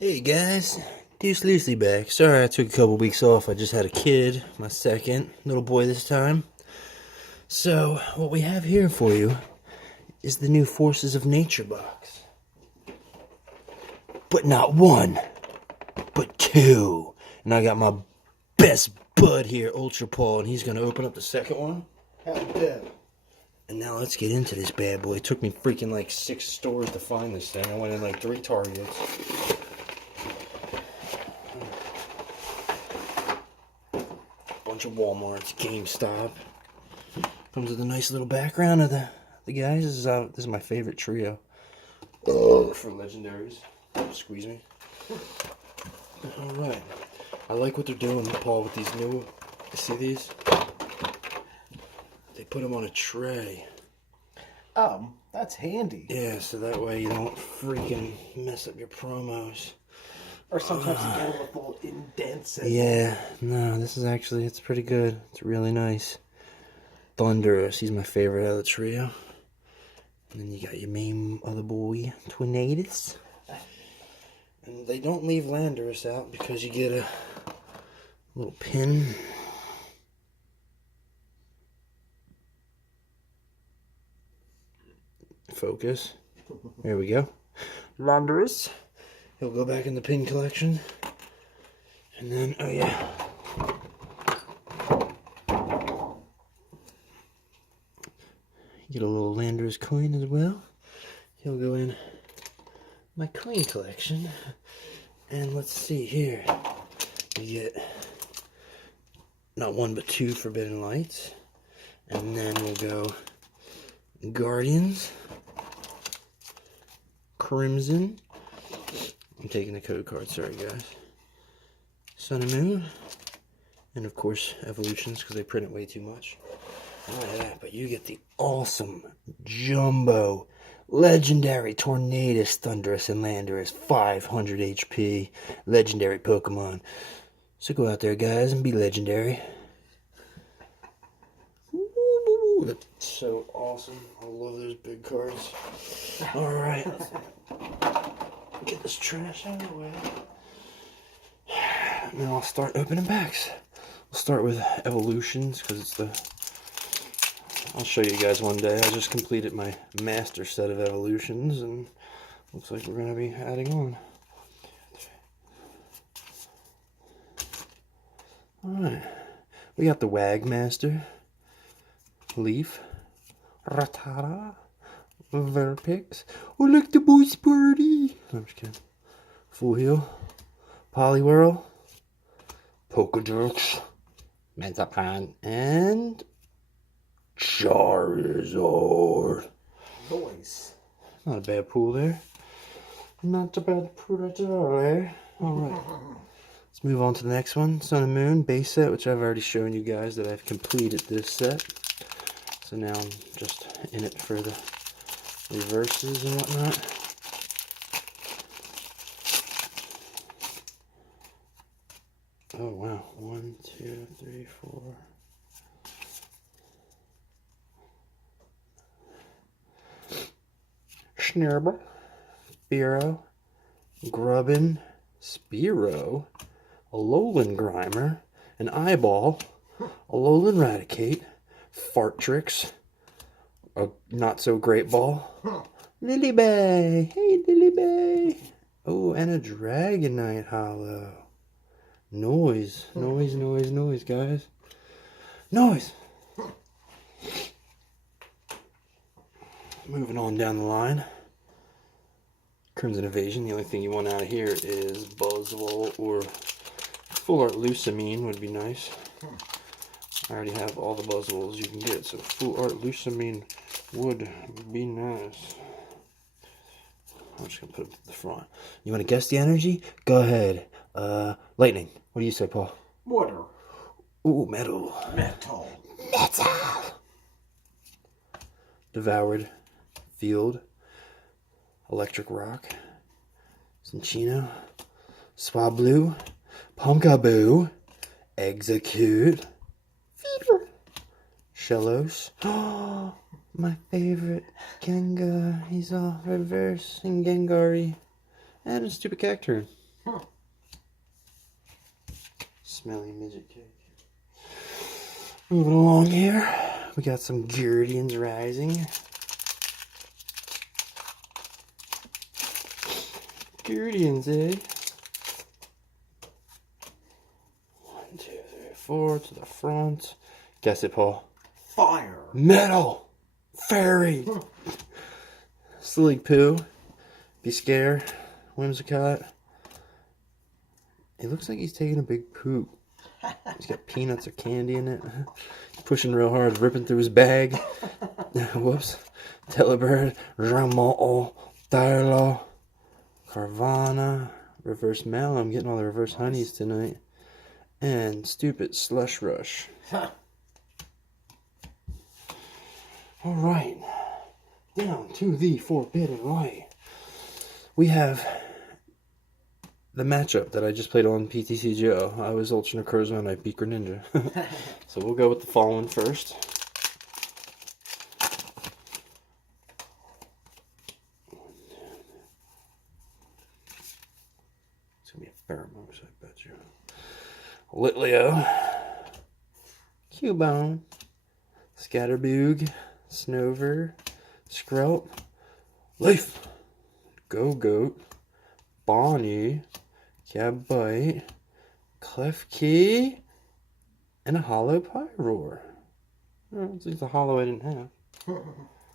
Hey guys, Deuce Loosely back. Sorry I took a couple weeks off. I just had a kid, my second little boy this time. So, what we have here for you is the new Forces of Nature box. But not one, but two. And I got my best bud here, Ultra Paul, and he's gonna open up the second one. How dare. And now let's get into this bad boy. It took me freaking like 6 stores to find this thing. I went in like 3 Targets. Bunch of Walmarts, GameStop. Comes with a nice little background of the guys. This is my favorite trio for legendaries. Squeeze me. All right. I like what they're doing, Paul, with these new. See these? They put them on a tray. That's handy. Yeah, so that way you don't freaking mess up your promos. Or sometimes you get them with little indents. Yeah, no, this is actually, it's pretty good. It's really nice. Thunderous, he's my favorite out of the trio. And then you got your main other boy, Twinatus. And they don't leave Landorus out because you get a little pin. Focus. There we go. Landorus. He'll go back in the pin collection. And then, oh yeah. Get a little Landorus coin as well. He'll go in my coin collection. And let's see here. You get not one but 2 Forbidden Lights. And then we'll go Guardians. Crimson. I'm taking the code card, sorry guys. Sun and Moon. And of course, Evolutions, because they print it way too much. Not only that, but you get the awesome Jumbo Legendary Tornadus, Thunderous, and Landorus 500 HP Legendary Pokemon. So go out there, guys, and be legendary. Ooh, that's so awesome. I love those big cards. Alright. Get this trash out of the way. And then I'll start opening packs. We'll start with Evolutions, because it's the... I'll show you guys one day. I just completed my master set of Evolutions, and looks like we're going to be adding on. Alright. We got the Wagmaster, Leaf, Rattata, Verpix. Oh, look, the boy's birdie. No, I'm just kidding. Full Heal, Poliwhirl, Pokedex, Metapran, and Charizard. Noise. Not a bad pool there. Not a bad pool at all there. Alright. Let's move on to the next one. Sun and Moon base set, which I've already shown you guys that I've completed this set. So now I'm just in it for the reverses and whatnot. Oh wow. 1, 2, 3, 4. Snurble, Spearow, Grubbin, Spearow, Alolan Grimer, an Eyeball, Alolan Raticate, Fartrix, a not so great ball, Lilybay, hey Lilybay, oh, and a Dragonite Hollow. Noise, noise, noise, noise, guys. Noise! Moving on down the line. Crimson Evasion, the only thing you want out of here is Buzzwole or Full Art Lusamine would be nice. I already have all the Buzzwoles you can get, so Full Art Lusamine would be nice. I'm just going to put it at the front. You want to guess the energy? Go ahead. Lightning. What do you say, Paul? Water. Ooh, metal. Metal. Metal! Devoured. Field. Electric Rock, Cinccino, Swablu, Pumpkaboo, Execute, Fever, Shellos. Oh, my favorite, Gengar. He's all reverse and Gengari. And a stupid Cacturne. Smelly midget cake. Moving along here, we got some Guardians Rising. Guardians, eh? 1, 2, 3, 4 to the front. Guess it, Paul. Fire. Metal. Fairy. Sleek Poo. Be Scare. Whimsicott. It looks like he's taking a big poop. He's got peanuts or candy in it. He's pushing real hard, ripping through his bag. Whoops. Telebird. Ramoo. Dialo. Carvana. Reverse Mallow. I'm getting all the reverse honeys tonight. And stupid Slush Rush. Alright. Down to the Forbidden Light. We have the matchup that I just played on PTCGO. I was Ultra Necrozma and I beat Greninja. So we'll go with the Fallen first. It's going to be a Pheromone, I bet you. Litleo. Cubone. Scatterbug. Snover. Skrelp. Leaf. Go-Goat. Bonnie. Gabite. Klefki. And a Hollow Pyroar. Oh, it's like the hollow I didn't have.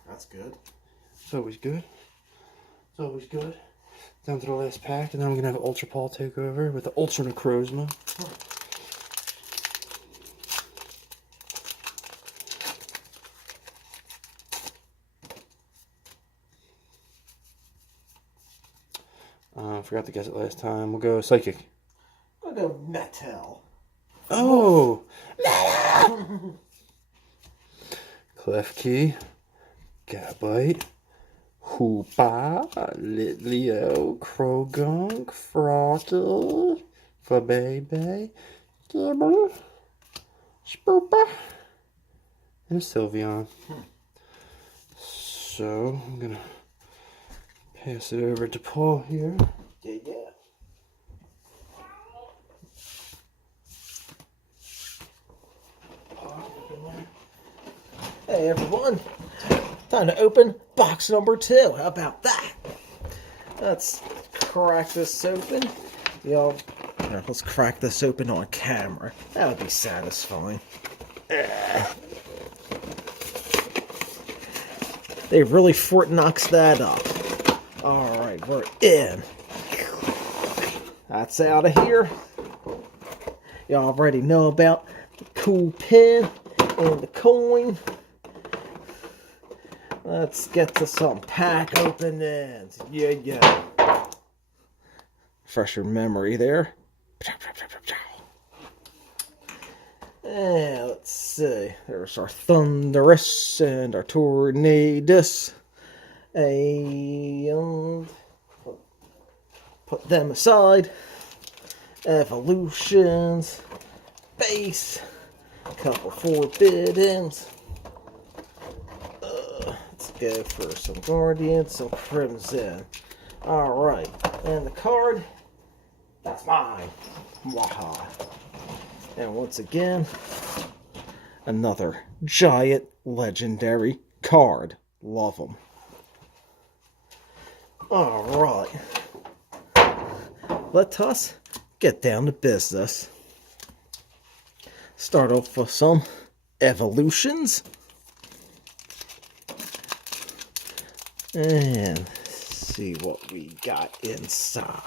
That's good. It's always good. It's always good. Down to the last pack, and then I'm going to have Ultra Paul take over with the Ultra Necrozma. Forgot to guess it last time. We'll go Psychic. I'll go Metal. Oh! Klefki. Gabite. Hoopa. Litleo. Krogunk. Frottle. Flabebe. Gibber. Spoopa. And a Sylveon. So, I'm going to pass it over to Paul here. Yeah, yeah. Hey everyone, time to open box number 2. How about that? Let's crack this open. Here, let's crack this open on camera. That would be satisfying. They really Fort Knox that up. Alright, we're in. That's out of here. You already know about the cool pin and the coin. Let's get to some pack openings. Yeah, yeah. Fresher memory there. And let's see. There's our Thunderous and our Tornadus. And put them aside. Evolutions. Base. Couple Forbiddens. Let's go for some Guardians, some Crimson. Alright. And the card. That's mine. Waha. And once again, another giant legendary card. Love them. Alright. Let us get down to business. Start off with some evolutions. And see what we got inside.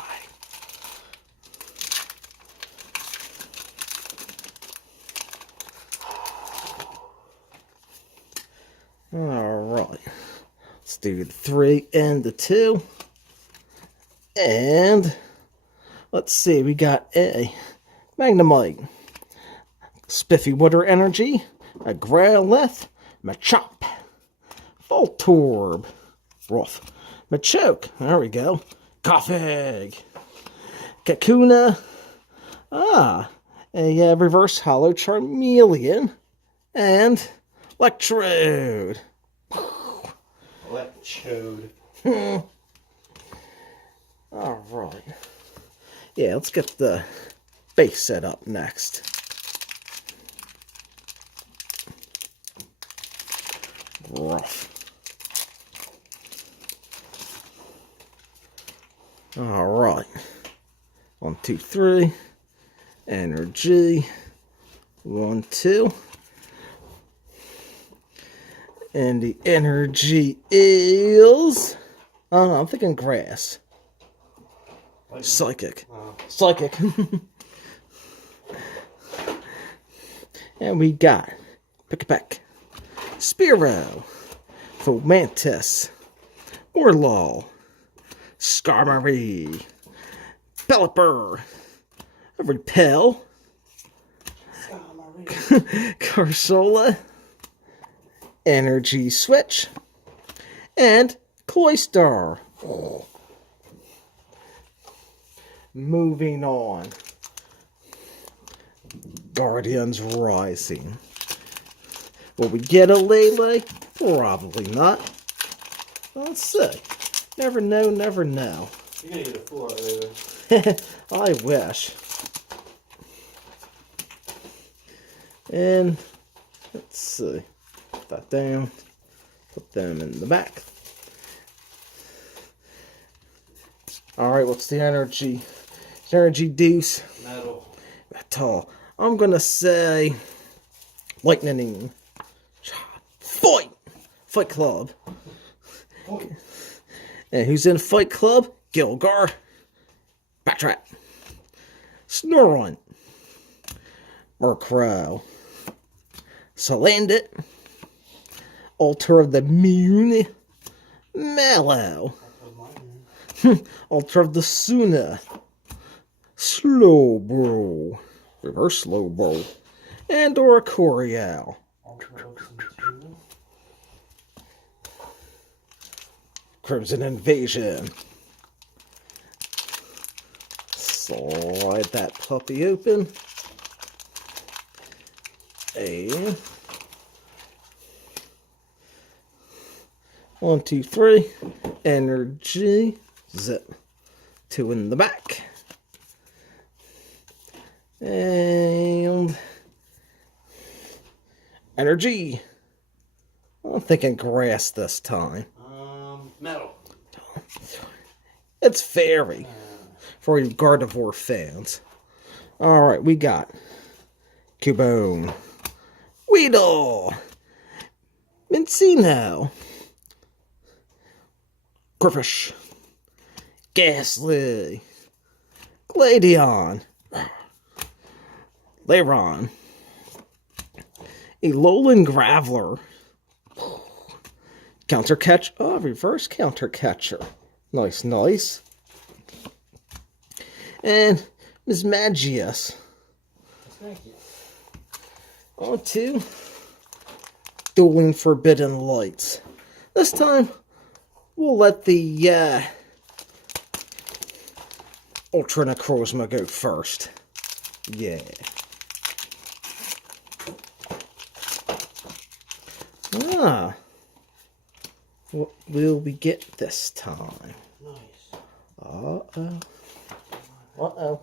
Alright. Let's do the 3 and the 2. And let's see, we got a Magnemite, Spiffy Water Energy, a Growlithe, Machop, Voltorb, Rough, Machoke, there we go, Koffig, Kakuna, a Reverse Hollow Charmeleon, and Electrode. Electrode. Alright. Yeah, let's get the base set up next. Rough. Alright. 1, 2, 3. Energy. 1, 2. And the energy is... Oh, no, I'm thinking grass. Psychic. Psychic. And we got Pick-a-Peck, Spearow, Fomantis, Orlol, Skarmory, Pelipper, Repel, Carsola, Energy Switch, and Cloyster. Moving on. Guardians Rising. Will we get a Lele? Probably not. Let's see. Never know, never know. You're gonna get a full art later. I wish. And let's see. Put that down. Put them in the back. Alright, what's the energy? Energy deuce. Metal. I'm gonna say lightning. Fight! Fight Club. And who's in Fight Club? Gilgar. Backtrack. Snorunt. Murkrow. Salandit. Altar of the Moon. Mallow. Altar of the Suna. Slowbro. Reverse Slowbro. And Oricorio. Crimson Invasion. Slide that puppy open. And 1, 2, 3. Energy. Zip. 2 in the back. And energy. I'm thinking grass this time. Metal. It's fairy. For you Gardevoir fans. Alright, we got Cubone. Weedle. Mincino. Griffish. Ghastly. Gladion. Lairon. Alolan Graveler. Counter catch. Oh, reverse counter catcher. Nice, nice. And Miss Magius. Thank you. On to Dueling Forbidden Lights. This time, we'll let the Ultra Necrozma go first. Yeah. Ah. What will we get this time? Nice. Uh-oh. Uh-oh.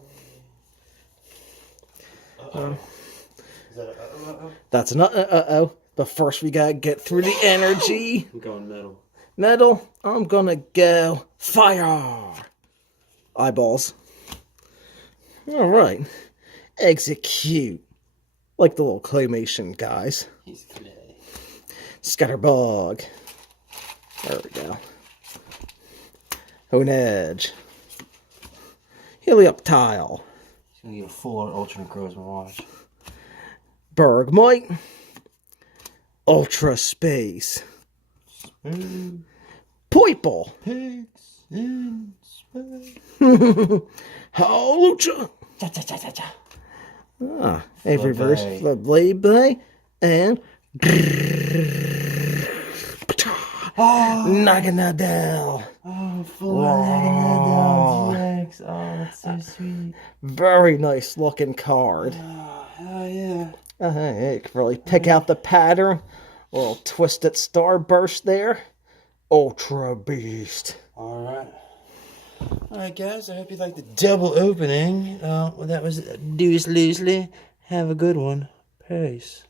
Is that a uh-oh? That's an uh-oh. But first we gotta get through the energy. I'm going metal. Metal, I'm gonna go fire. Eyeballs. Alright. Execute. Like the little claymation guys. He's clay. Scatterbug. There we go. Honedge. Helioptile. He's gonna get a full art Ultra Necrozma watch. Bergmite. Ultra Space. Poiple. Pigs in space. Howlucha. Ah, a reverse the blade bay and Naganadel. Oh, full art Naganadel GX. Oh, that's so sweet. Very nice looking card. Oh, hell yeah. You can really pick out the pattern. A little twisted starburst there. Ultra Beast. Alright. Alright guys, I hope you liked the double opening. Well, that was Deuce Loosely. Have a good one. Peace.